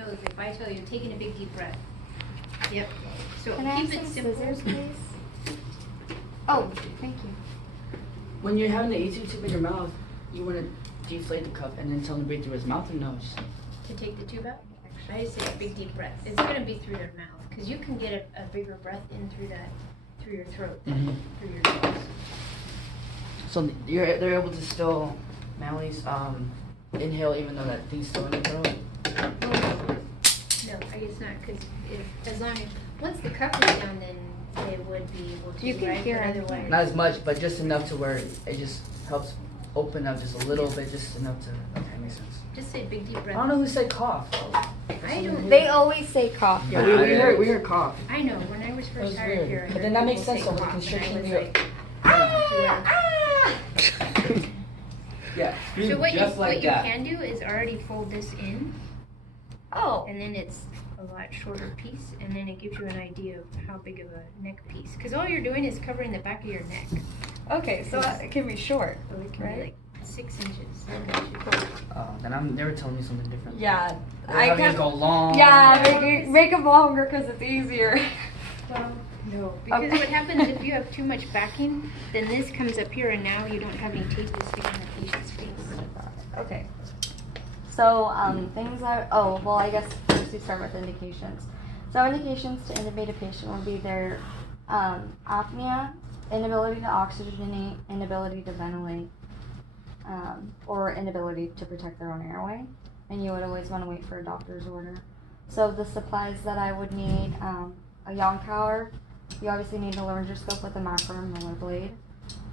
nose, if I tell you taking a big deep breath. Yep. So Can I keep have it some simple. scissors, please? Oh, thank you. When you're having the ET tube in your mouth, you want to deflate the cup and then tell him to breathe through his mouth or nose. To take the tube out? I say a big deep breath. It's going to be through their mouth because you can get a bigger breath in through your throat, through your nose. So they're able to still mammals inhale even though that thing's still in their throat? No, I guess not because as long as once the cup is down, then they would be able to. You can right? hear But it. otherwise. Not as much, but just enough to where it just helps open up just a little bit, just enough to. Okay, makes sense. Just say big deep I breath. don't know who said cough. I don't. They always say cough. Yeah, we heard cough. I know. When I was That first was hired weird. here, I But heard then that makes people sense say though with the cough, and constriction. I was You- like, Yeah. so what just you like what that. you can do is already fold this in, Oh. and then it's a lot shorter piece, and then it gives you an idea of how big of a neck piece. Because all you're doing is covering the back of your neck. Okay, so it can be short. So it can be Right. like 6 inches, 7 inches. Then they were telling me something different. Yeah. They were having it go long. Yeah, make them longer because it's easier. Well, no. Because Okay. what happens if you have too much backing, then this comes up here, and now you don't have any tape to stick in the patient's face. Okay. So, things that, I guess first we start with indications. So indications to intubate a patient would be their apnea, inability to oxygenate, inability to ventilate, or inability to protect their own airway. And you would always want to wait for a doctor's order. So the supplies that I would need, a yawn cower. You obviously need a laryngoscope with a macro and roller blade.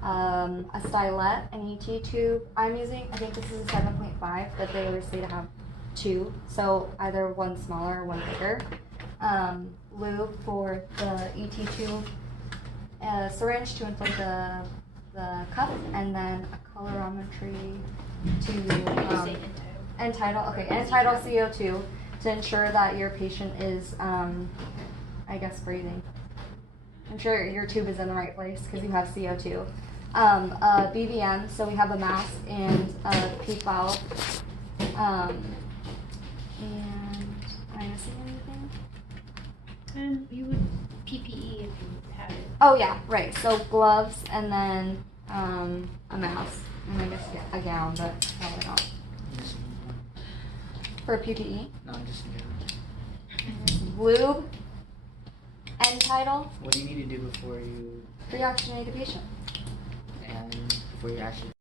A stylet, an ET tube. I'm using, I think this is a 7.5, but they always say to have 2. So either one smaller or one bigger. Lube for the ET tube. A syringe to inflate the cup, and then a colorimetry to Say entitled. end-tidal. Okay, end-tidal CO2 to ensure that your patient is, I guess, breathing. Ensure your tube is in the right place because you have CO2. BVM, so we have a mask and a PEEP valve. And am I missing anything? You would PPE if you have it. Oh yeah, right. So gloves and then a mask and I guess a gown, but probably not. For PPE, No, I'm just. lube, end tidal, What do you need to do before you pre-oxygenate a patient. and before you actually?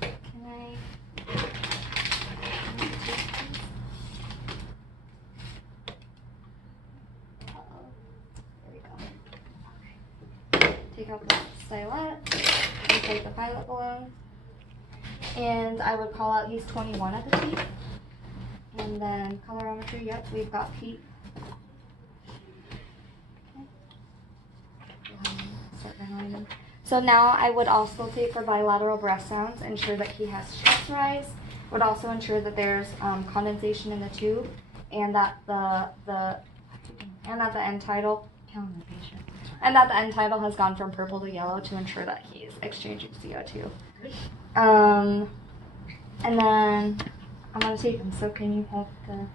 Can I? There we go. Take out the stylet, inflate the pilot balloon, and I would call out he's 21 at the peak. And then colorimetry, yep, we've got PEEP. Start behind him. So now I would also take for bilateral breath sounds, ensure that he has chest rise. Would also ensure that there's condensation in the tube, and that the end tidal and that the end tidal has gone from purple to yellow to ensure that he's exchanging CO2. And then I'm gonna take him. So can you hold the?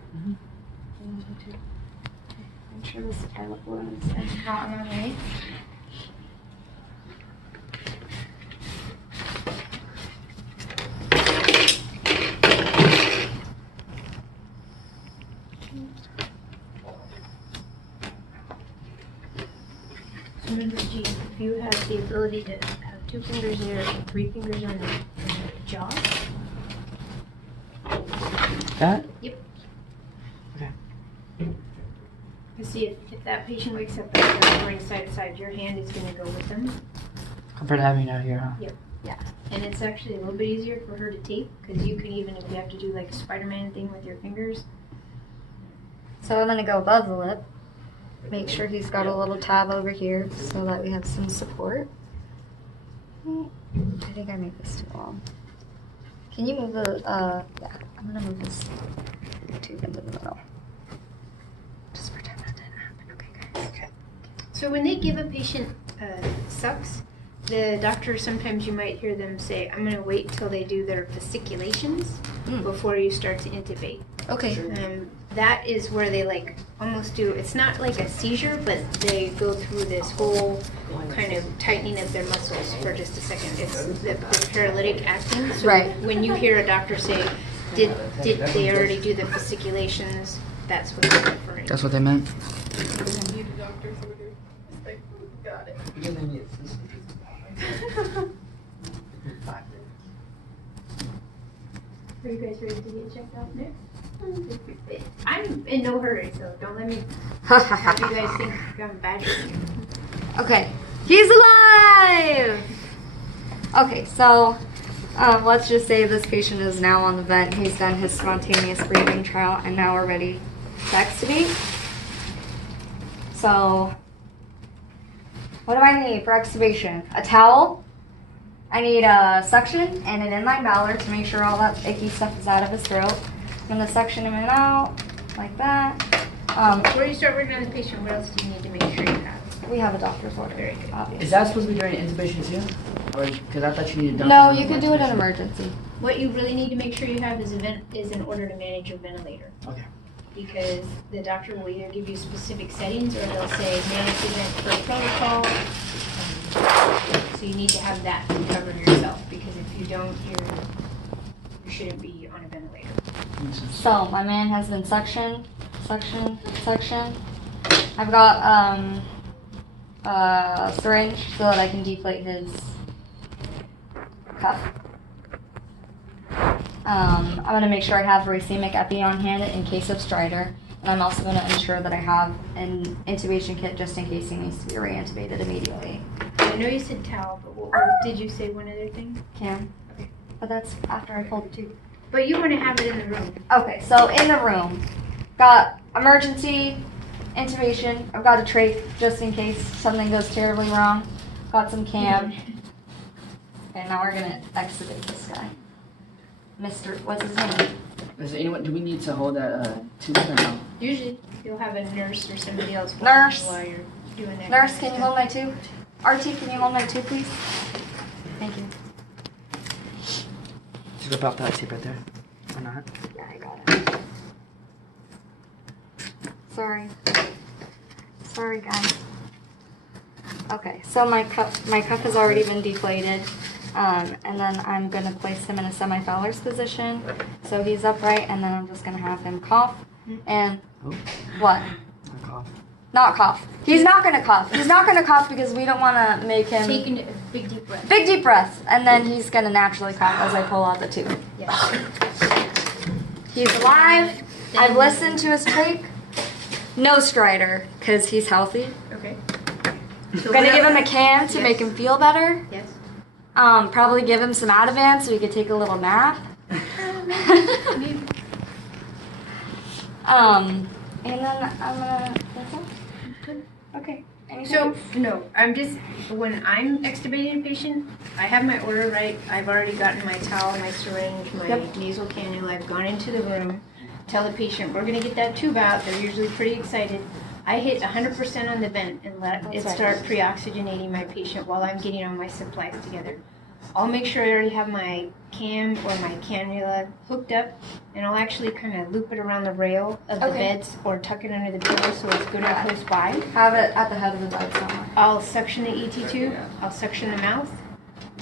Ensure this pilot balloon is not on right. Remember, G, if you have the ability to have 2 fingers there and 3 fingers on the jaw. That? Yep. Okay. You see, if that patient wakes up and they're going side to side, your hand is going to go with them. Comfort having you out here, huh? Yep. Yeah. And it's actually a little bit easier for her to tape because you can even, if you have to do like a Spider-Man thing with your fingers. So I'm gonna go above the lip. Make sure he's got a little tab over here so that we have some support. I think I made this too long. Can you move the, yeah, I'm gonna move this tube into the middle. Just pretend that didn't happen, okay guys? Okay. So when they give a patient sucks, the doctor, sometimes you might hear them say, I'm gonna wait till they do their fasciculations before you start to intubate. Okay. That is where they like almost do, it's not like a seizure, but they go through this whole kind of tightening of their muscles for just a second. It's the paralytic acting. So Right. when you hear a doctor say, did they already do the fasciculations, that's what they're referring to. That's what they meant. Need a doctor's order. It's like, got it. Are you guys ready to get checked out next? I'm in no hurry, so don't let me have you guys think I'm badgering you. Okay. He's alive! Okay, so let's just say this patient is now on the vent. He's done his spontaneous breathing trial, and now we're ready to extubate. So, what do I need for extubation? A towel. I need a suction and an inline bowler to make sure all that icky stuff is out of his throat. I'm gonna suction him in and out, like that. Before you start working on the patient, what else do you need to make sure you have? We have a doctor's order. Very good. Obviously. Is that supposed to be during intubation too? Or because I thought you needed doctors. No, on you the can do it in intubation. emergency. What you really need to make sure you have is an order to manage your ventilator. Okay. Because the doctor will either give you specific settings or they'll say manage the vent per protocol. So you need to have that to cover yourself, because if you don't, you shouldn't be on a ventilator. So my man has been suction. I've got a syringe so that I can deflate his cuff. I'm gonna make sure I have racemic epi on hand in case of stridor, and I'm also gonna ensure that I have an intubation kit just in case he needs to be reintubated immediately. I know you said towel, but what did you say one other thing? Can, Okay. but that's after I pull the tube. But you want to have it in the room. Okay, so in the room, got emergency intubation. I've got a trach just in case something goes terribly wrong. Got some cam. Okay, now we're gonna extubate this guy. Mr. What's his name? Is there anyone? Do we need to hold that tube or no? Usually, you'll have a nurse or somebody else Nurse. while you're doing that. Nurse, can you hold my tube? RT, can you hold my tube, please? Thank you. Should I pop that tape right there? Or not? Yeah, I got it. Sorry, guys. Okay, so my cuff has already been deflated, and then I'm gonna place him in a semi-Fowler's position, so he's upright, and then I'm just gonna have him cough, and Oh, what? I cough. Not cough. He's not gonna cough. He's not gonna cough because we don't want to make him Take a big deep breath. big deep breaths, and then he's gonna naturally cough as I pull out the tube. Yes. He's alive. I've listened to his trach. No stridor, because he's healthy. Okay. I'm gonna give him a cam to make him feel better. Yes. Probably give him some Ativan so he could take a little nap. And then I'm gonna. That's all. Good. Okay. Anything So, else? no, I'm just, when I'm extubating a patient, I have my order right. I've already gotten my towel, my syringe, my nasal cannula. I've gone into the room, tell the patient, we're going to get that tube out. They're usually pretty excited. I hit 100% on the vent and let it start pre-oxygenating my patient while I'm getting all my supplies together. I'll make sure I already have my cam or my cannula hooked up, and I'll actually kind of loop it around the rail of the beds or tuck it under the pillow so it's good and close by. Have it at the head of the bed somewhere. I'll suction the ET tube. I'll suction the mouth.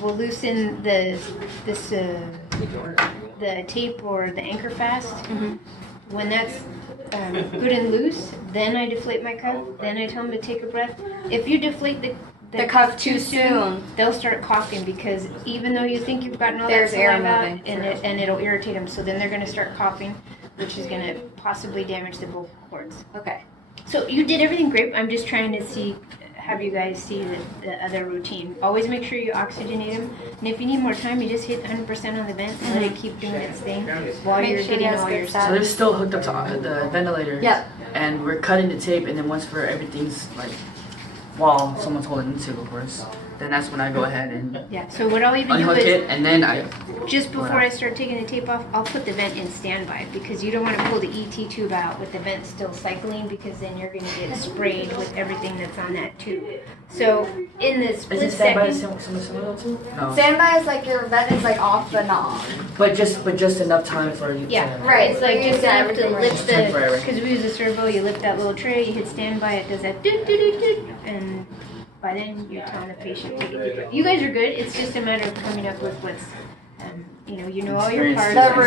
We'll loosen the tape or the anchor fast. When that's good and loose, then I deflate my cuff. Then I tell them to take a breath. If you deflate the cuff too soon, they'll start coughing, because even though you think you've gotten all There's that air saliva out, moving and it'll irritate them. So then they're going to start coughing, which is going to possibly damage the vocal cords. Okay. So you did everything great. I'm just trying to have you guys see the other routine. Always make sure you oxygenate them. And if you need more time, you just hit 100% on the vent and let it keep doing its thing while Make you're sure getting he has all good your sat- So they're still hooked up to the ventilator. Yep. And we're cutting the tape, and then once everything's like, while someone's holding the tube, of course. then that's when I go ahead and Yeah, so what I'll even do unhook is, it, and then I. just before I start taking the tape off, I'll put the vent in standby, because you don't want to pull the ET tube out with the vent still cycling, because then you're going to get sprayed with everything that's on that tube. So in the Is split it standby second, similar to? No. Standby is like your vent is like off but not on. But just enough time for you. yeah, To, Right. it's like just Yeah, enough to everything lift the, temporary. because we use a servo, you lift that little tray, you hit standby, it does that doot doot doot doot, and by then you're telling the patient take a deep breath. You guys are good, it's just a matter of coming up with what's, you know all your Experience. parts. The